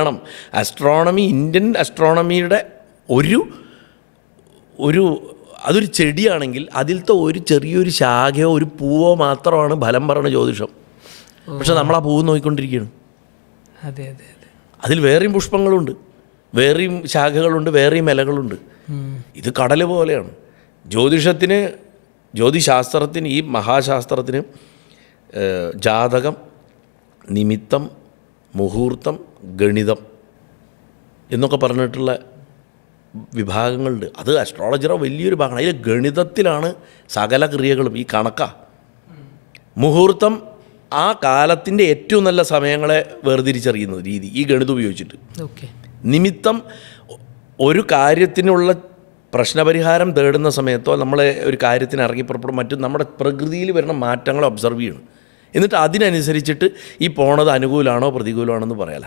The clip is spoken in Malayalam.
വേണം. അസ്ട്രോണമി, ഇന്ത്യൻ അസ്ട്രോണമിയുടെ അതൊരു ചെടിയാണെങ്കിൽ അതിലത്തെ ഒരു ചെറിയൊരു ശാഖയോ ഒരു പൂവോ മാത്രമാണ് ഫലം പറയുന്ന ജ്യോതിഷം. പക്ഷെ നമ്മൾ ആ പൂവ് നോക്കിക്കൊണ്ടിരിക്കുകയാണ്. അതെ അതെ അതെ. അതിൽ വേറെയും പുഷ്പങ്ങളുണ്ട്, വേറെയും ശാഖകളുണ്ട്, വേറെയും ഇലകളുണ്ട്. ഇത് കടൽ പോലെയാണ്. ജ്യോതിശാസ്ത്രത്തിന്, ഈ മഹാശാസ്ത്രത്തിന് ജാതകം, നിമിത്തം, മുഹൂർത്തം, ഗണിതം എന്നൊക്കെ പറഞ്ഞിട്ടുള്ള വിഭാഗങ്ങളുണ്ട്. അത് അസ്ട്രോളജിയുടെ വലിയൊരു ഭാഗമാണ്. അതിൽ ഗണിതത്തിലാണ് സകല ക്രിയകളും. ഈ മുഹൂർത്തം ആ കാലത്തിൻ്റെ ഏറ്റവും നല്ല സമയങ്ങളെ വേർതിരിച്ചറിയുന്ന രീതി ഈ ഗണിതം ഉപയോഗിച്ചിട്ട്. നിമിത്തം ഒരു കാര്യത്തിനുള്ള പ്രശ്നപരിഹാരം തേടുന്ന സമയത്തോ നമ്മളെ ഒരു കാര്യത്തിന് ഇറങ്ങിപ്പുറപ്പെടും മറ്റും നമ്മുടെ പ്രകൃതിയിൽ വരുന്ന മാറ്റങ്ങൾ ഒബ്സർവ് ചെയ്യണം. എന്നിട്ട് അതിനനുസരിച്ചിട്ട് ഈ പോണത് അനുകൂലമാണോ പ്രതികൂലമാണോ എന്ന് പറയാല.